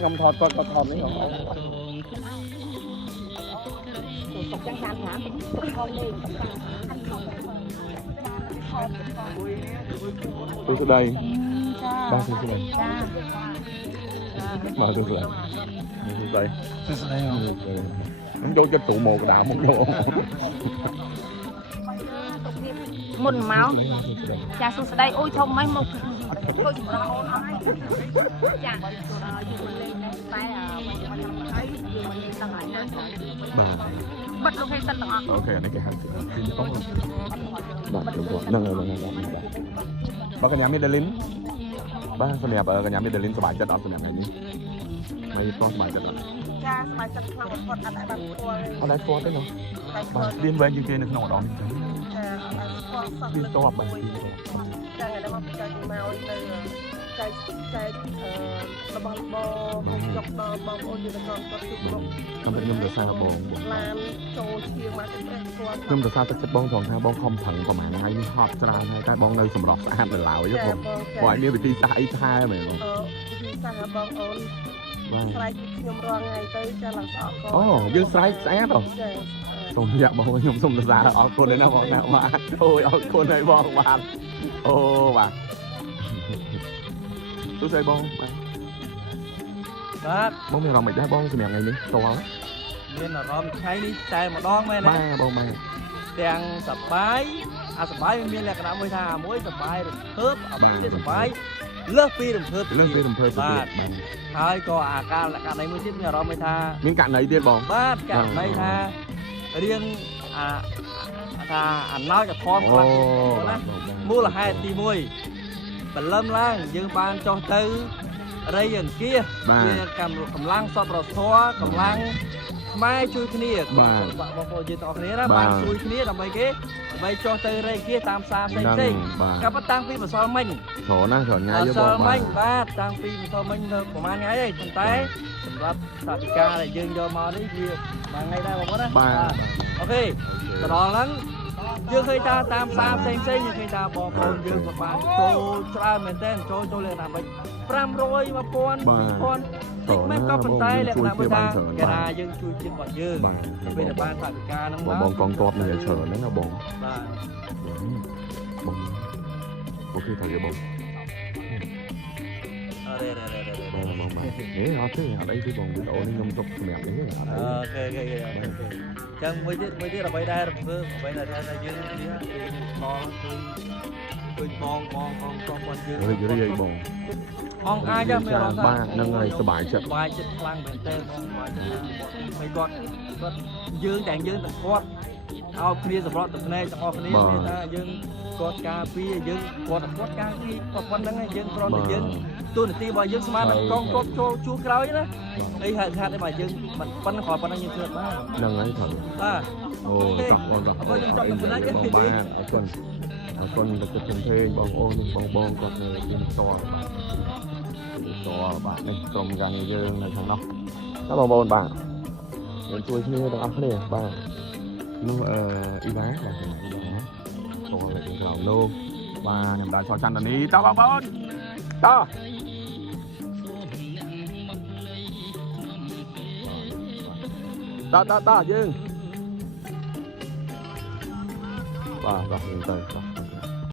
ngâm thọt coi thọt đấy không tục trang sàn hả tục con đi tôi sẽ đây ba tôi sẽ đây mà tôi sẽ đây không vô cho tụ một đạo một đồ một máu cha su đây ôi thông mấy một tôi chỉ có cha bật luôn hay sân đó ok này cái hạt xin có bạn đúng rồi nâng rồi ba cái nhà Medellin ba cái nhà ở cái nhà Medellinสบายจัดสบายนี้ไม่ต้องสบายจัดchaสบายจัดครั้งก่อนอะไรแบบตัวเลยเอาได้ฟอสได้เนาะบ้านเรียนแวนยูเกนขนมดองเรียนตัวบ้านចាថ្ងៃនេះមកពីចង់មកទៅចែករបស់របរខ្ញុំយកដល់បងប្អូនយុវជនគាត់ជួបមកខ្ញុំទៅខ្ញុំទៅសារបងឡានចូលជាមកទៅព្រះគាត់ខ្ញុំទៅសារទឹកចិត្តបងត្រង់ថាបងខំប្រឹងប្រហែលថ្ងៃនេះហត់ច្រើនហើយតែបងនៅសម្រាប់ស្អាតនៅឡើយបងបងឲ្យមានវិធីសាស្ត្រអីថែមែនបងវិធីសាស្ត្របងអូនស្រែកខ្ញុំរងថ្ងៃទៅចាឡើងស្អកកអូយើងស្រែកស្អាតហ៎សូមយ៉ាបងខ្ញុំសូមសរសើរអរគុណណាបងណាបាទអូយអរគុណហើយបងបាទអូបាទទូស្អីបងបាទបងមានអារម្មណ៍មិនដែរបងសម្រាប់ថ្ងៃនេះតោះមានអារម្មណ៍ថ្ងៃនេះតែម្ដងមែនទេបាទបងបាទទាំងសប្បាយអាសប្បាយមានលក្ខណៈមួយថាមួយសប្បាយរំភើបអាមួយទៀតសប្បាយលើសពីរំភើបបាទហើយក៏អាការលក្ខណៈមួយទៀតមានអារម្មណ៍ថាមានករណីទៀតបងបាទករណីថារៀងថាអាណោចធំខ្លាំងណាមូលហេតុទី1បលឹមឡើងយើងបានចុះទៅរៃអង្គាសវាកម្លាំងសពរធរកម្លាំងខ្មែរជួយគ្នាបាទបងប្អូនយើងទាំងអស់គ្នាណាបានជួយគ្នាដើម្បីគេដើម្បីចុះទៅរៃអង្គាសតាមផ្សារផ្សេងក៏ប៉ុន្តែតាំងពីម្សិលមិញច្រើនណាស់ច្រើនថ្ងៃយកបងមិញបាទតាំងពីម្សិលមិញទៅប្រហែលថ្ងៃហើយប៉ុន្តែសម្រាប់សាធិការដែលយើងយកមកនេះវាមួយថ្ងៃដែរបងប្អូនណាបាទអូខេទៅដល់ហ្នឹងយើងឃើញថាតាមផ្សារផ្សេងៗយើងឃើញថាបងប្អូនយើងក៏បានចូលច្រើនមែនទែនចូលលេខណាមិញ500 1000 2000មិនក៏ប៉ុន្តែលក្ខណៈមួយថាគេថាយើងជួយជាតិរបស់យើងពេលដែលបានសាធិការហ្នឹងបងកងទ័ពនេះច្រើនហ្នឹងណាបងបាទបងអូខេទៅបងអរេបងនេះអត់ទេអត់អីទេបងវីដេអូនេះខ្ញុំទុកសម្រាប់នេះអូខេចឹងមួយទៀតអ្វីដែរធ្វើអ្វីដែលថាយើងនេះបងជួយបងយើងរីកបងអង្គអាចចាំមានអារម្មណ៍ថាបាទនឹងហើយសប្បាយចិត្តខ្លាំងមែនតើបងមិនគាត់យើងទាំងគាត់ឲ្យគ្នាសម្រាប់ទឹកភ្នែកទាំងអស់គ្នាមានថាយើងគាត់ការពារយើងគាត់ការពារក៏ប៉ុណ្្នឹងយើងគ្រាន់តែយើងទូនាទីរបស់យើងស្មើនឹងកងទ័ពចូលជួរក្រោយណាអីហេតុតែមកយើងមិនប៉ុណ្្នឹងគ្រាន់ប៉ុណ្្នឹងយើងធ្វើបានហ្នឹងហើយត្រូវបាទអូតោះបងតោះអរគុណចំណាយបងបាទអរគុណទៅជិតជើងបងអូនបងគាត់នៅទីផ្សារបាទនេះក្រុមការងារយើងនៅខាងនោះណាបងប្អូនបាទយើងជួយគ្នាទាំងអស់គ្នាបាទនោះអ៊ីវ៉ាបាទចូលលេខខាងលោកបាទខ្ញុំដើរឆោចន្ទនីតបងប្អូនតយើងបាទយើងទៅ